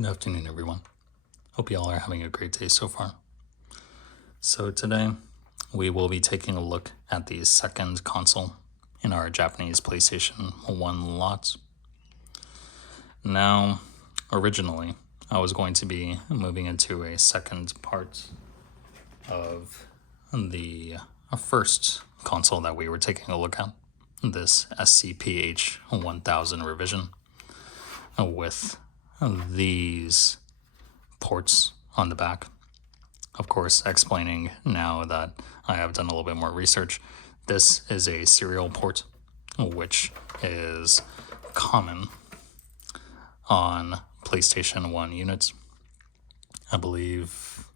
Good afternoon, everyone. Hope you all are having a great day so far. So today, we will be taking a look at the second console in our Japanese PlayStation 1 lots. Now, originally, I was going to be moving into a second part of the first console that we were taking a look at, this SCPH-1000 revision, with these ports on the back. Of course, explaining now that I have done a little bit more research, this is a serial port, which is common on PlayStation 1 units. I believe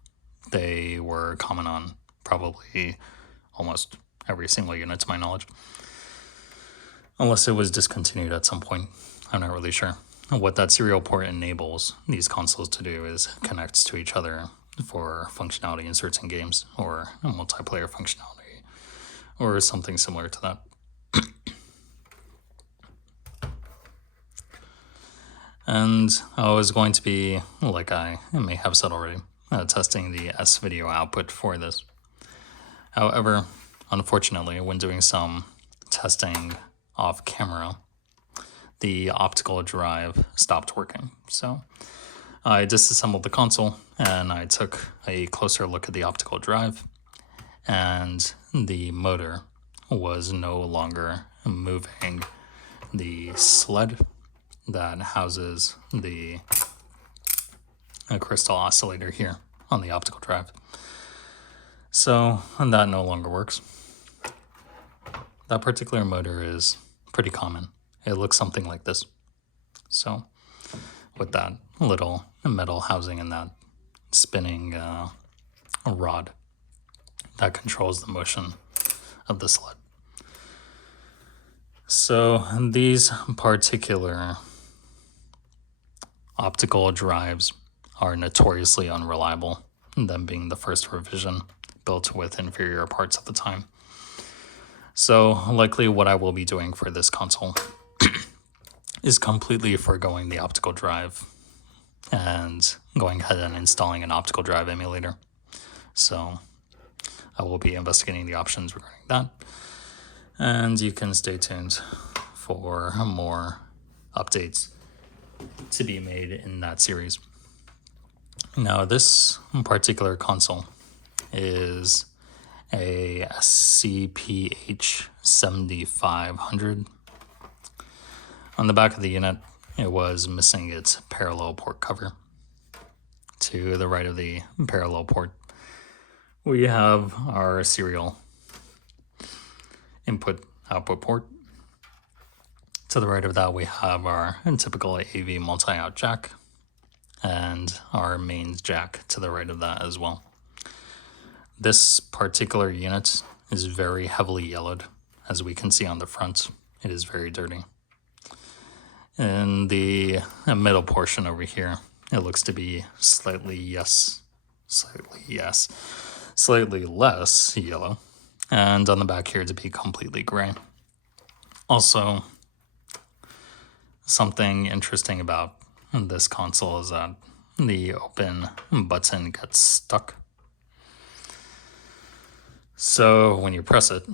they were common on probably almost every single unit to my knowledge. Unless it was discontinued at some point, I'm not really sure. What that serial port enables these consoles to do is connect to each other for functionality in certain games, or multiplayer functionality, or something similar to that. And I was going to be, like I may have said already, testing the S-video output for this. However, unfortunately, when doing some testing off camera, the optical drive stopped working. So I disassembled the console and I took a closer look at the optical drive, and the motor was no longer moving the sled that houses the crystal oscillator here on the optical drive. So that no longer works. That particular motor is pretty common. It looks something like this. So with that little metal housing and that spinning rod that controls the motion of the sled. So these particular optical drives are notoriously unreliable, them being the first revision built with inferior parts at the time. So likely what I will be doing for this console is completely foregoing the optical drive and going ahead and installing an optical drive emulator. So I will be investigating the options regarding that, and you can stay tuned for more updates to be made in that series. Now, this particular console is a SCPH-7500. On the back of the unit, it was missing its parallel port cover. To the right of the parallel port, we have our serial input-output port. To the right of that, we have our typical AV multi-out jack, and our mains jack to the right of that as well. This particular unit is very heavily yellowed. As we can see on the front, it is very dirty. In the middle portion over here, it looks to be slightly less yellow, and on the back here to be completely gray. Also, something interesting about this console is that the open button gets stuck. So when you press it,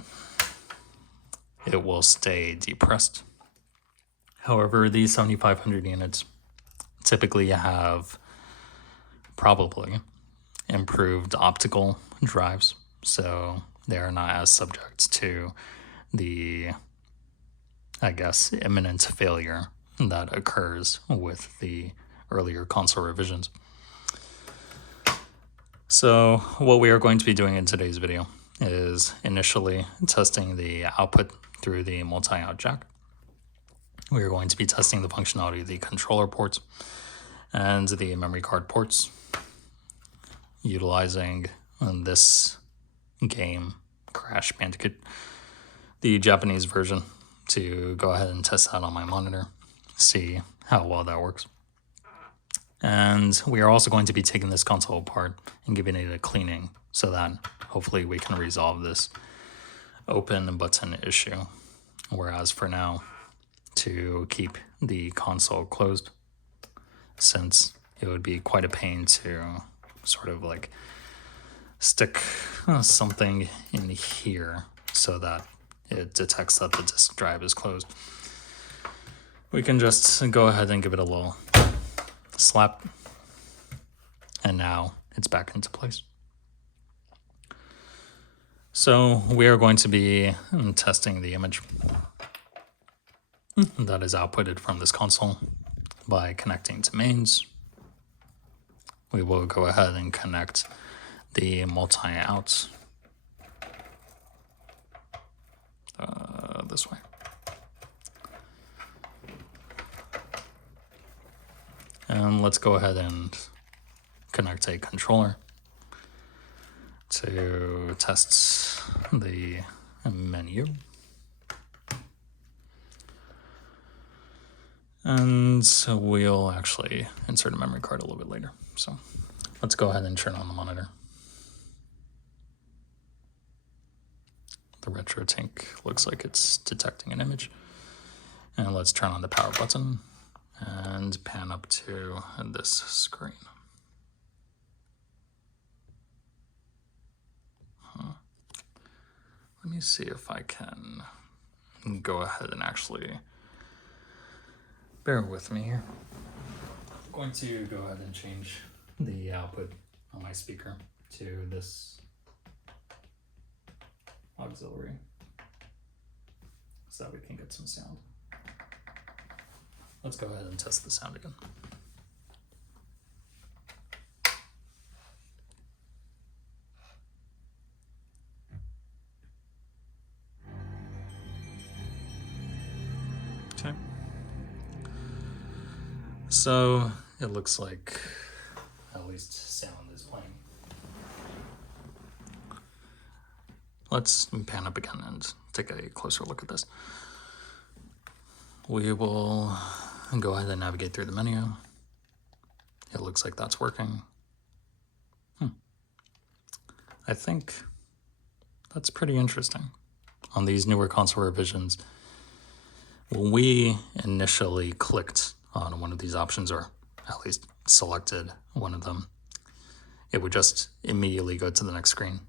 it will stay depressed. However, these 7500 units typically have probably improved optical drives, so they are not as subject to the, imminent failure that occurs with the earlier console revisions. So what we are going to be doing in today's video is initially testing the output through the multi-out jack. We are going to be testing the functionality of the controller ports and the memory card ports, utilizing this game, Crash Bandicoot, the Japanese version, to go ahead and test that on my monitor, see how well that works. And we are also going to be taking this console apart and giving it a cleaning so that hopefully we can resolve this open button issue. Whereas for now, to keep the console closed, since it would be quite a pain to sort of like stick something in here so that it detects that the disk drive is closed. We can just go ahead and give it a little slap, and now it's back into place. So we are going to be testing the image that is outputted from this console by connecting to mains. We will go ahead and connect the multi-out this way. And let's go ahead and connect a controller to test the menu. And so we'll actually insert a memory card a little bit later. So let's go ahead and turn on the monitor. The retro tank looks like it's detecting an image. And let's turn on the power button and pan up to this screen. Let me see if I can go ahead and actually bear with me here. I'm going to go ahead and change the output on my speaker to this auxiliary so that we can get some sound. Let's go ahead and test the sound again. Okay. So it looks like at least sound is playing. Let's pan up again and take a closer look at this. We will go ahead and navigate through the menu. It looks like that's working. I think that's pretty interesting. On these newer console revisions, when we initially clicked on one of these options, or at least selected one of them, it would just immediately go to the next screen.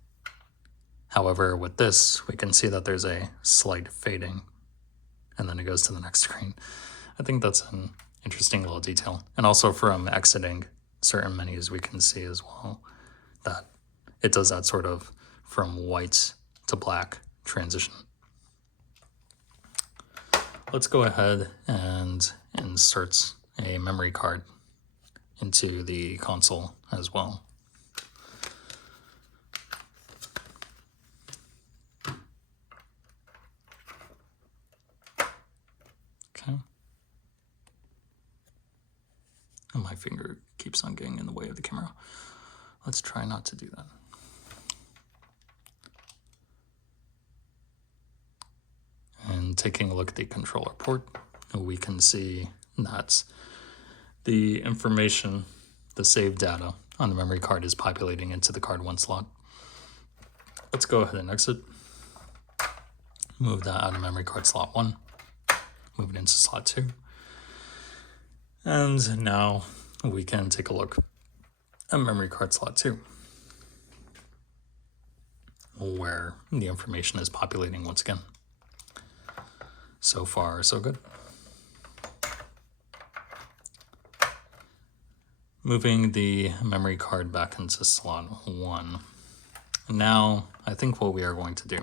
However, with this, we can see that there's a slight fading, and then it goes to the next screen. I think that's an interesting little detail. And also from exiting certain menus, we can see as well that it does that sort of from white to black transition. Let's go ahead and insert a memory card into the console as well. Okay. And my finger keeps on getting in the way of the camera. Let's try not to do that. And taking a look at the controller port, we can see that the information, the saved data on the memory card is populating into the card 1 slot. Let's go ahead and exit. Move that out of memory card slot 1. Move it into slot 2. And now we can take a look at memory card slot 2, where the information is populating once again. So far, so good. Moving the memory card back into slot 1. Now, I think what we are going to do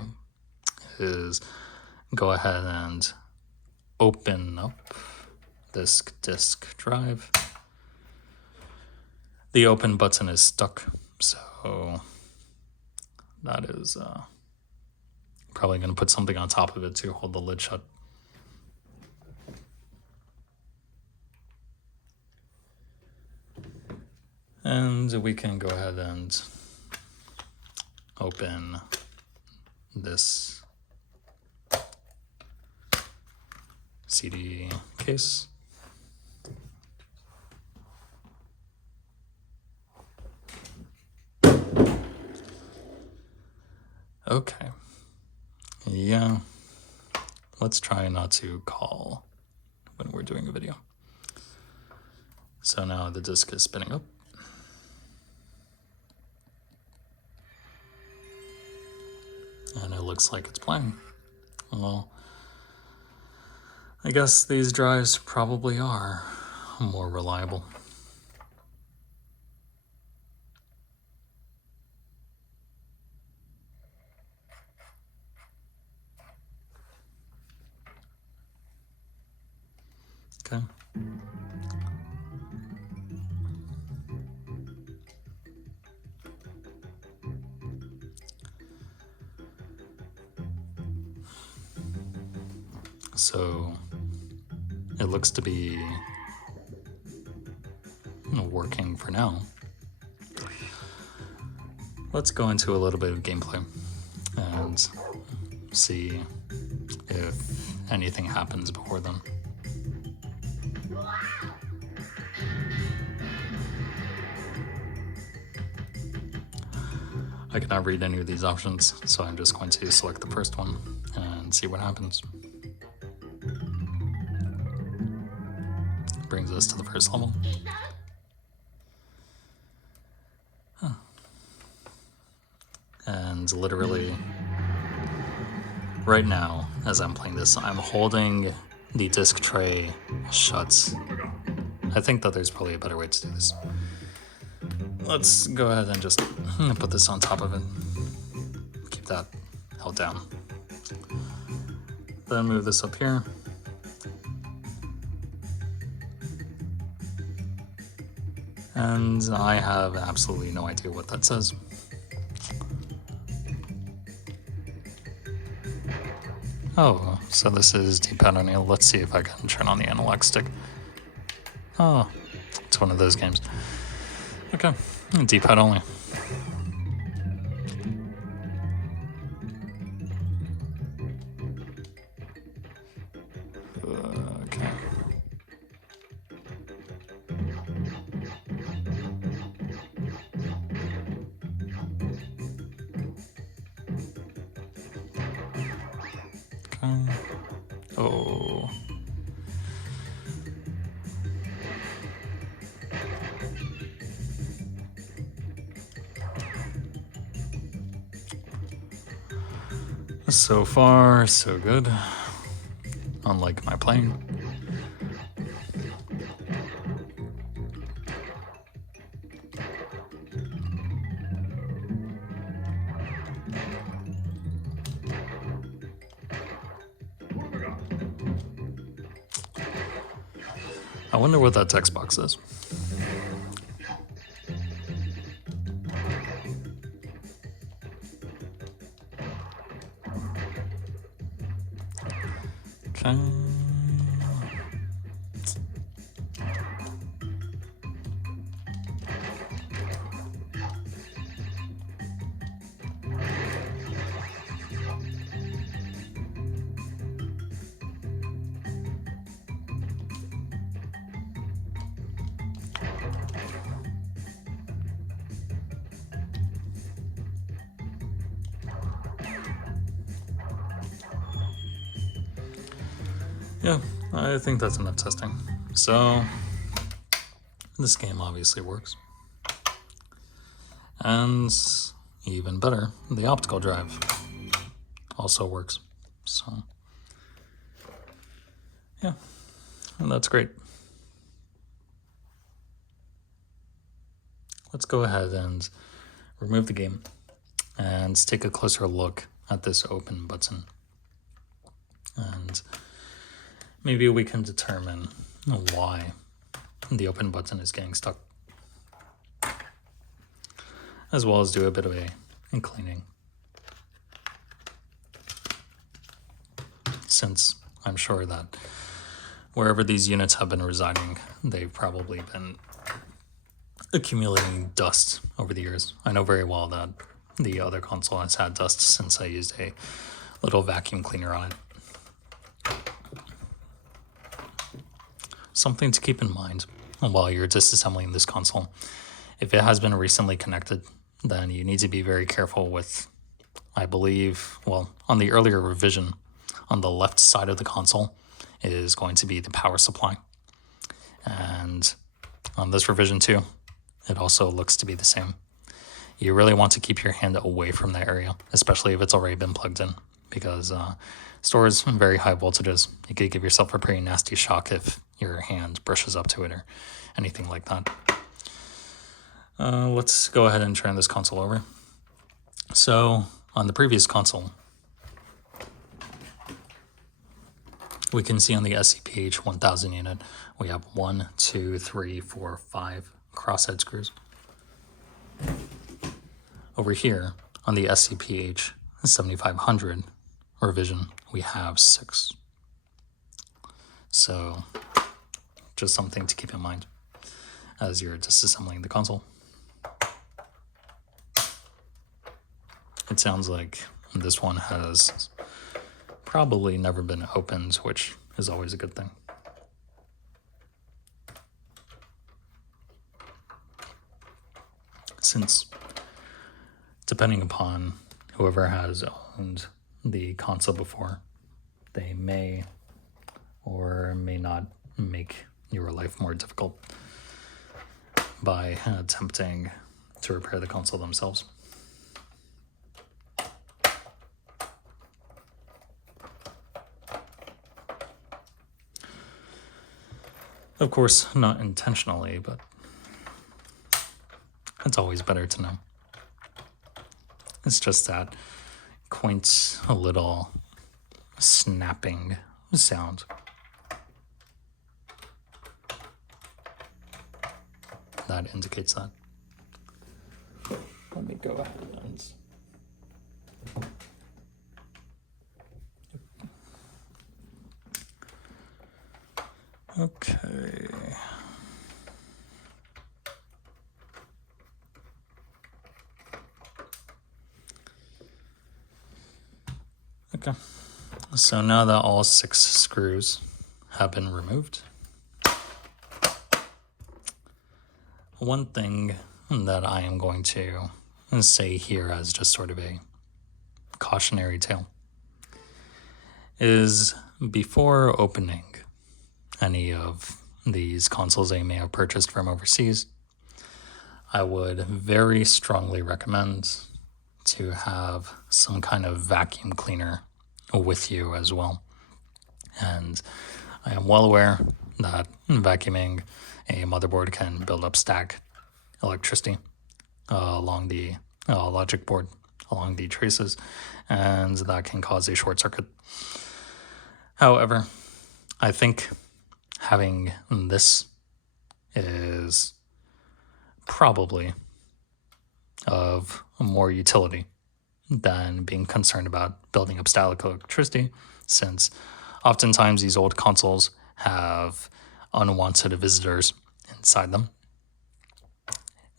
is go ahead and open up this disk drive. The open button is stuck, so that is probably going to put something on top of it to hold the lid shut. And we can go ahead and open this CD case. Okay. Yeah. Let's try not to call when we're doing a video. So now the disk is spinning up. And it looks like it's playing. Well, I guess these drives probably are more reliable. Okay. So it looks to be working for now. Let's go into a little bit of gameplay and see if anything happens before then. I cannot read any of these options, so I'm just going to select the first one and see what happens. Brings us to the first level. Huh. And literally, right now, as I'm playing this, I'm holding the disk tray shut. I think that there's probably a better way to do this. Let's go ahead and just put this on top of it. Keep that held down. Then move this up here. And I have absolutely no idea what that says. Oh, so this is D-pad only. Let's see if I can turn on the analog stick. Oh, it's one of those games. Okay, D-pad only. Okay. Oh. So far, so good. Unlike my plane. I wonder what that text box is. Okay. Yeah, I think that's enough testing. So, this game obviously works. And even better, the optical drive also works. So, yeah, and that's great. Let's go ahead and remove the game and take a closer look at this open button. And maybe we can determine why the open button is getting stuck, as well as do a bit of a cleaning, since I'm sure that wherever these units have been residing, they've probably been accumulating dust over the years. I know very well that the other console has had dust since I used a little vacuum cleaner on it. Something to keep in mind while you're disassembling this console. If it has been recently connected, then you need to be very careful with, I believe, well, on the earlier revision, on the left side of the console is going to be the power supply. And on this revision too, it also looks to be the same. You really want to keep your hand away from that area, especially if it's already been plugged in, because stores very high voltages. You could give yourself a pretty nasty shock if your hand brushes up to it or anything like that. Let's go ahead and turn this console over. So on the previous console, we can see on the SCPH-1000 unit, we have 1, 2, 3, 4, 5 crosshead screws. Over here, on the SCPH-7500 revision, we have 6. So, just something to keep in mind as you're disassembling the console. It sounds like this one has probably never been opened, which is always a good thing. Since, depending upon whoever has owned the console before, they may or may not make your life more difficult by attempting to repair the console themselves. Of course, not intentionally, but it's always better to know. It's just that quaint little snapping sound. That indicates that. Let me go ahead and... Okay. Okay. So now that all 6 screws have been removed, one thing that I am going to say here as just sort of a cautionary tale is before opening any of these consoles that you may have purchased from overseas, I would very strongly recommend to have some kind of vacuum cleaner with you as well. And I am well aware that vacuuming a motherboard can build up static electricity along the logic board, along the traces, and that can cause a short circuit. However, I think having this is probably of more utility than being concerned about building up static electricity, since oftentimes these old consoles have unwanted visitors inside them.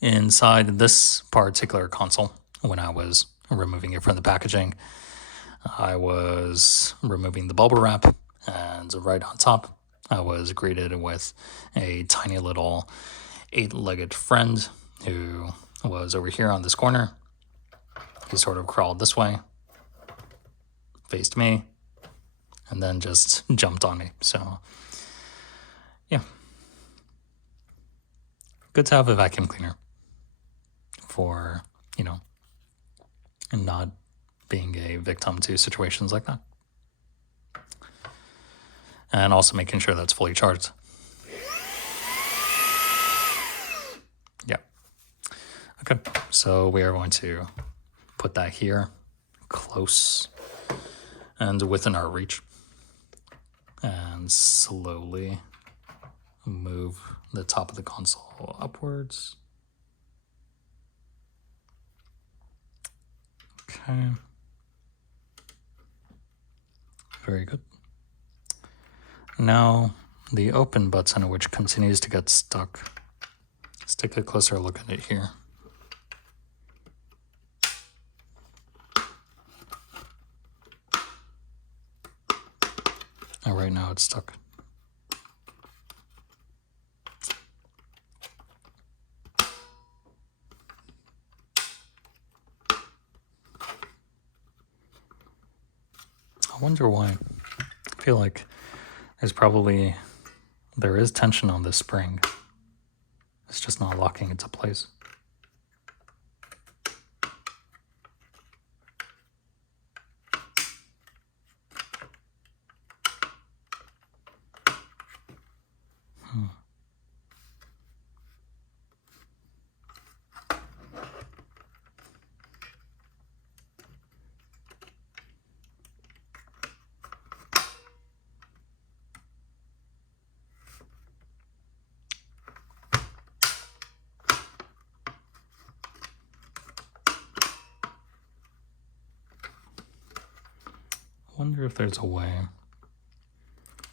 Inside this particular console, when I was removing it from the packaging, I was removing the bubble wrap, and right on top, I was greeted with a tiny little 8-legged friend who was over here on this corner. He sort of crawled this way, faced me, and then just jumped on me. So, yeah. Good to have a vacuum cleaner for, not being a victim to situations like that. And also making sure that's fully charged. Yeah. Okay, so we are going to put that here, close and within our reach, and slowly move the top of the console upwards. Okay. Very good. Now, the open button, which continues to get stuck. Let's take a closer look at it here. And right now it's stuck. I wonder why. I feel like there is tension on this spring. It's just not locking into place. I wonder if there's a way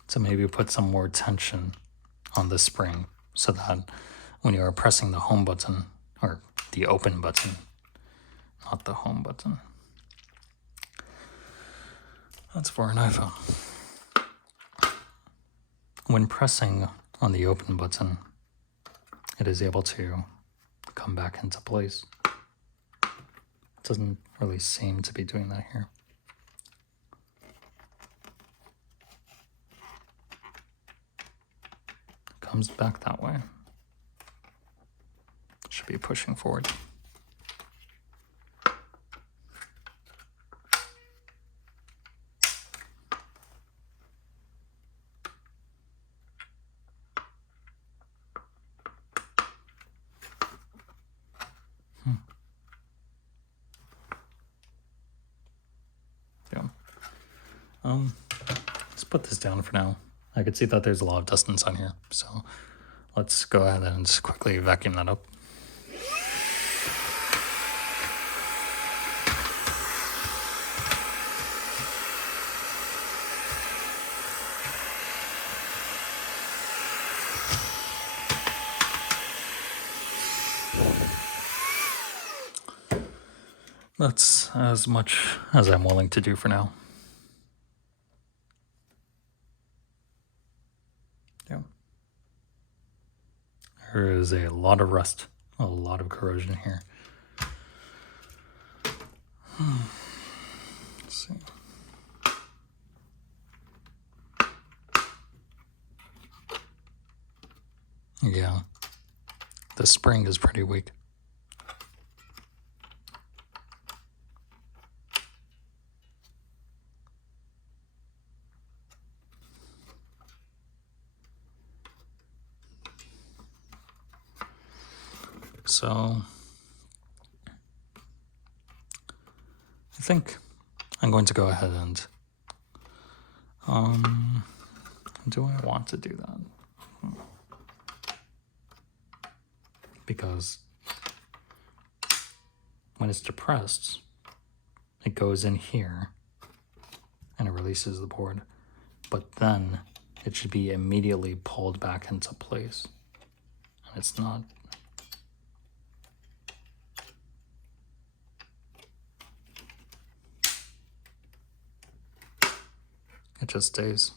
to maybe put some more tension on the spring so that when you are pressing the home button, or the open button, not the home button. That's for an iPhone. When pressing on the open button, it is able to come back into place. It doesn't really seem to be doing that here. Comes back that way. Should be pushing forward. Yeah. Let's put this down for now. I could see that there's a lot of dust inside here, so let's go ahead and just quickly vacuum that up. That's as much as I'm willing to do for now. Yeah. There is a lot of rust, a lot of corrosion here. Let's see. Yeah, the spring is pretty weak. So I think I'm going to go ahead and do I want to do that? Because when it's depressed, it goes in here and it releases the board, but then it should be immediately pulled back into place, and it's not. It just stays.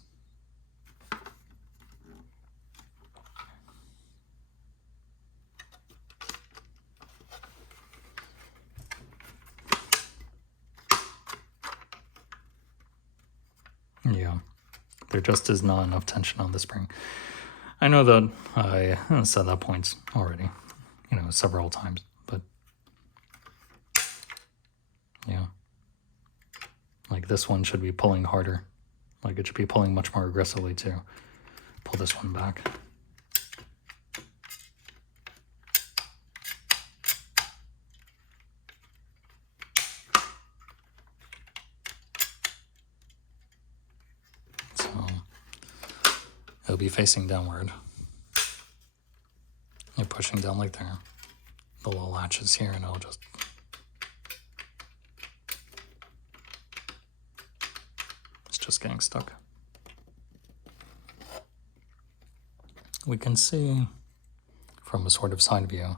Yeah, there just is not enough tension on the spring. I know that I said that point already, several times, but yeah. Like this one should be pulling harder. Like it should be pulling much more aggressively to pull this one back. So it'll be facing downward. You're pushing down like there. The little latches here, and it'll just. Just getting stuck. We can see from a sort of side view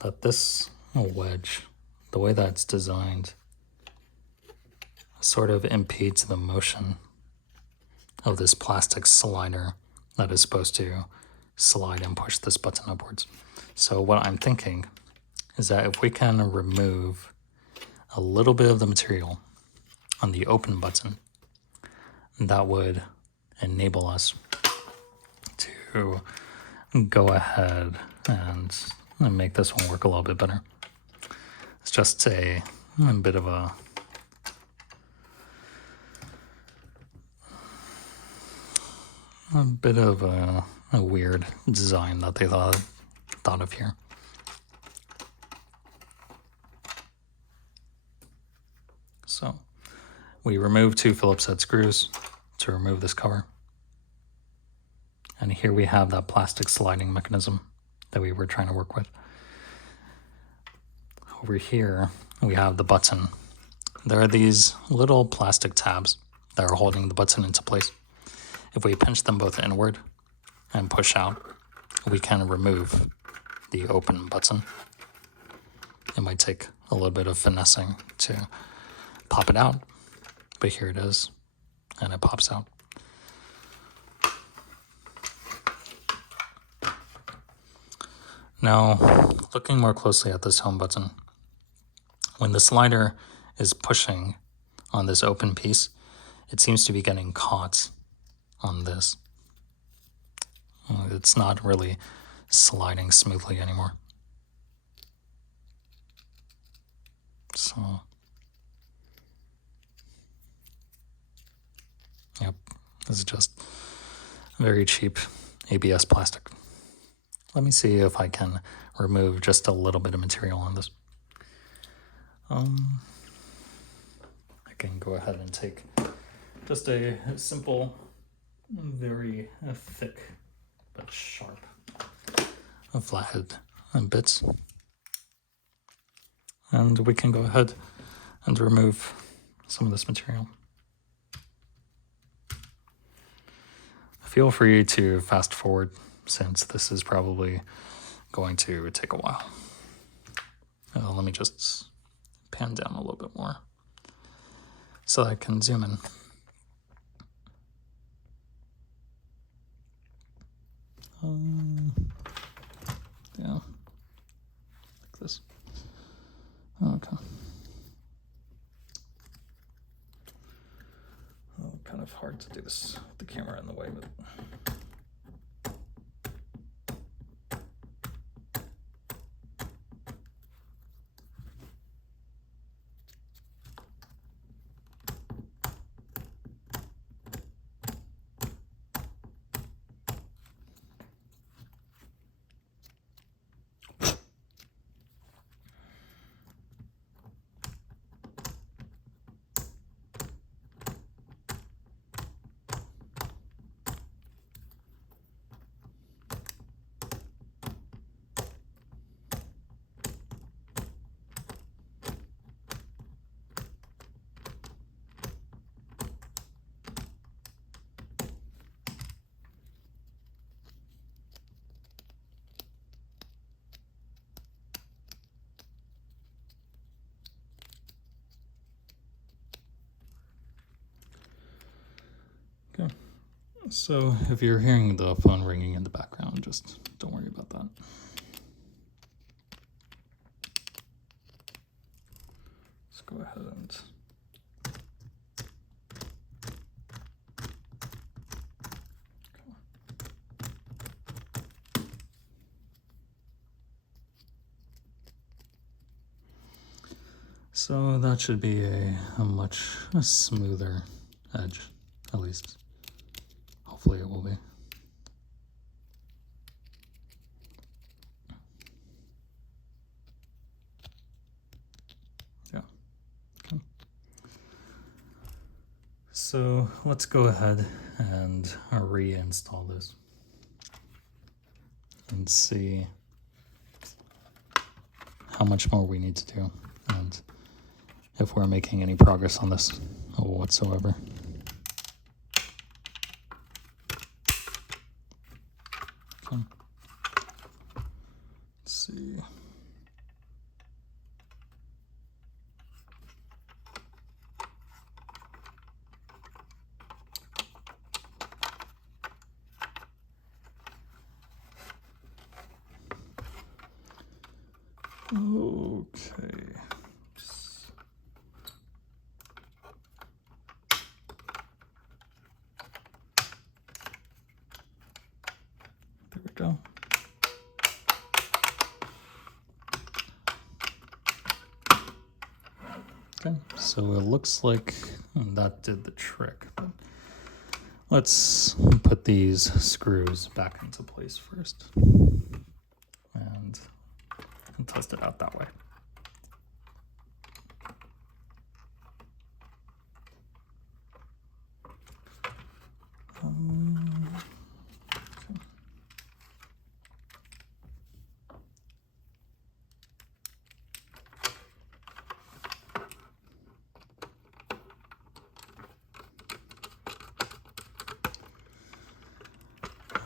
that this wedge, the way that it's designed, sort of impedes the motion of this plastic slider that is supposed to slide and push this button upwards. So what I'm thinking is that if we can remove a little bit of the material on the open button, that would enable us to go ahead and make this one work a little bit better. It's just a bit of a weird design that they thought of here. So we remove 2 Phillips head screws to remove this cover. And here we have that plastic sliding mechanism that we were trying to work with. Over here, we have the button. There are these little plastic tabs that are holding the button into place. If we pinch them both inward and push out, we can remove the open button. It might take a little bit of finessing to pop it out, but here it is, and it pops out. Now, looking more closely at this home button, when the slider is pushing on this open piece, it seems to be getting caught on this. It's not really sliding smoothly anymore. So, yep, this is just very cheap ABS plastic. Let me see if I can remove just a little bit of material on this. I can go ahead and take just a simple, very thick but sharp flathead bits. And we can go ahead and remove some of this material. Feel free to fast forward, since this is probably going to take a while. Let me just pan down a little bit more so I can zoom in. Yeah, like this. Okay. Oh, kind of hard to do this with the camera in the way, but. Okay, so if you're hearing the phone ringing in the background, just don't worry about that. Let's go ahead and so that should be a much smoother edge, at least. Hopefully it will be. Yeah. Okay. So let's go ahead and reinstall this and see how much more we need to do and if we're making any progress on this whatsoever. Okay. Let's see. Okay. There we go. Okay, so it looks like that did the trick, but let's put these screws back into place first and test it out that way.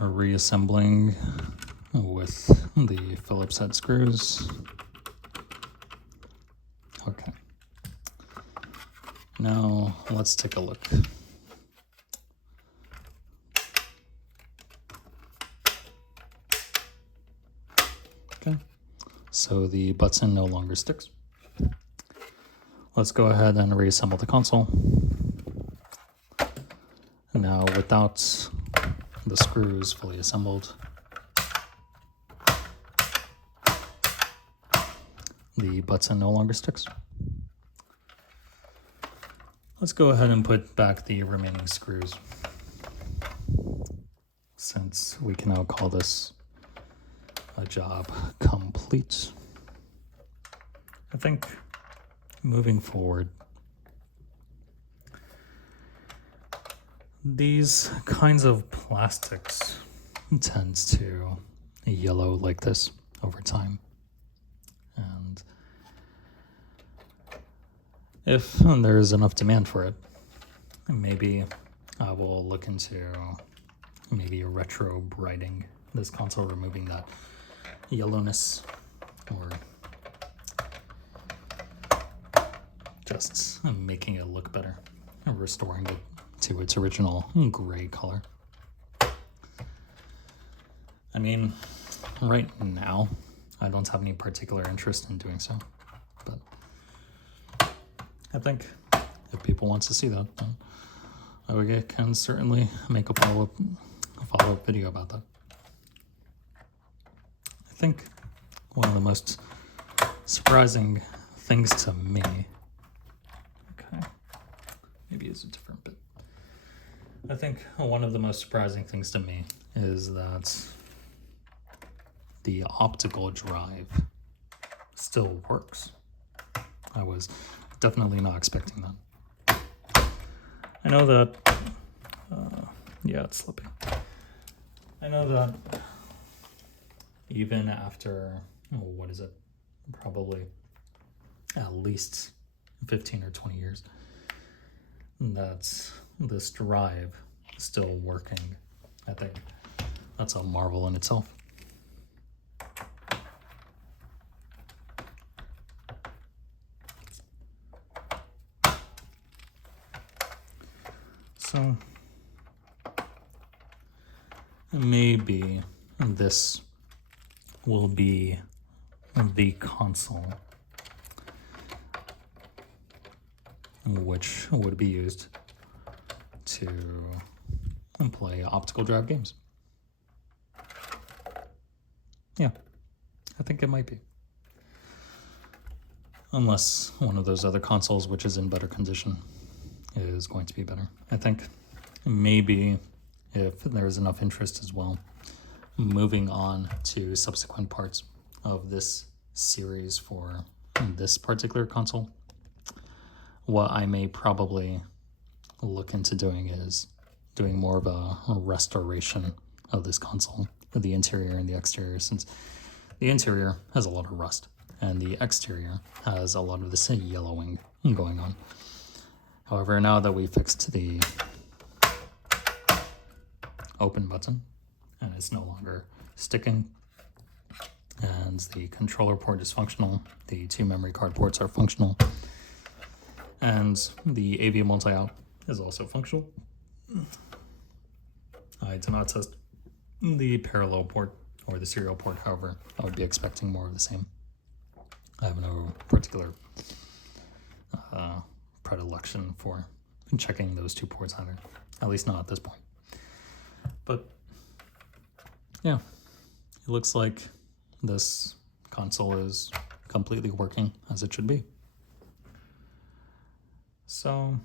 Reassembling with the Phillips head screws. Okay. Now let's take a look. Okay. So the button no longer sticks. Let's go ahead and reassemble the console. Now without the screws fully assembled, the button no longer sticks. Let's go ahead and put back the remaining screws, since we can now call this a job complete. I think moving forward, these kinds of plastics tends to yellow like this over time. And if there's enough demand for it, maybe I will look into maybe retro brighting this console, removing that yellowness, or just making it look better and restoring it to its original gray color. I mean, right now, I don't have any particular interest in doing so, but I think if people want to see that, then I can certainly make a follow-up video about that. I think one of the most surprising things to me, okay, maybe it's a different bit. I think one of the most surprising things to me is that the optical drive still works. I was definitely not expecting that. I know that, yeah, it's slipping. I know that even after, what is it? Probably at least 15 or 20 years, that this drive is still working. I think that's a marvel in itself. So maybe this will be the console which would be used to play optical drive games. Yeah, I think it might be. Unless one of those other consoles, which is in better condition, is going to be better. I think maybe if there's enough interest as well, moving on to subsequent parts of this series for this particular console, what I may probably look into doing is doing more of a restoration of this console, the interior and the exterior, since the interior has a lot of rust and the exterior has a lot of this yellowing going on. However, now that we fixed the open button and it's no longer sticking, and the controller port is functional, the two memory card ports are functional, and the AV multi-out is also functional. I did not test the parallel port or the serial port, however, I would be expecting more of the same. I have no particular predilection for checking those two ports either, at least not at this point. But yeah, it looks like this console is completely working as it should be. So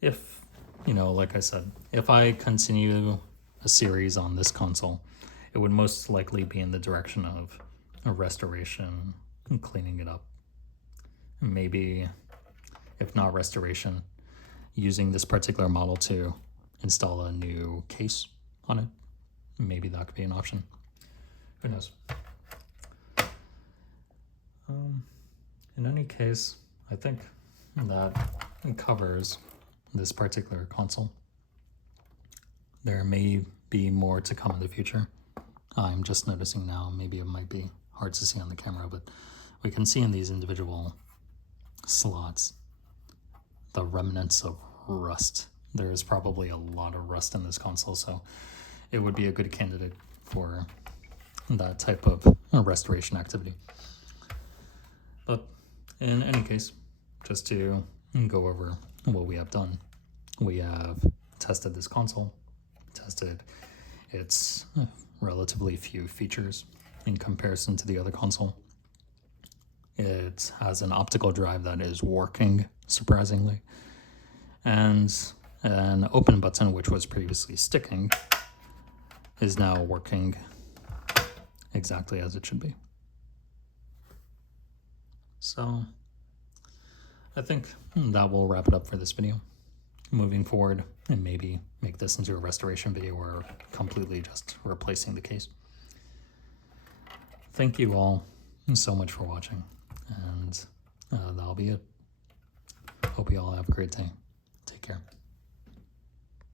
if, like I said, if I continue a series on this console, it would most likely be in the direction of a restoration and cleaning it up. Maybe, if not restoration, using this particular model to install a new case on it. Maybe that could be an option. Who knows? In any case, I think that covers this particular console. There may be more to come in the future. I'm just noticing now, maybe it might be hard to see on the camera, but we can see in these individual slots the remnants of rust. There is probably a lot of rust in this console, so it would be a good candidate for that type of restoration activity. But in any case, just to go over what we have done, we have tested this console, tested its relatively few features in comparison to the other console. It has an optical drive that is working, surprisingly, and an open button, which was previously sticking, is now working exactly as it should be. So I think that will wrap it up for this video. Moving forward, and maybe make this into a restoration video or completely just replacing the case. Thank you all so much for watching, and that'll be it. Hope you all have a great day. Take care.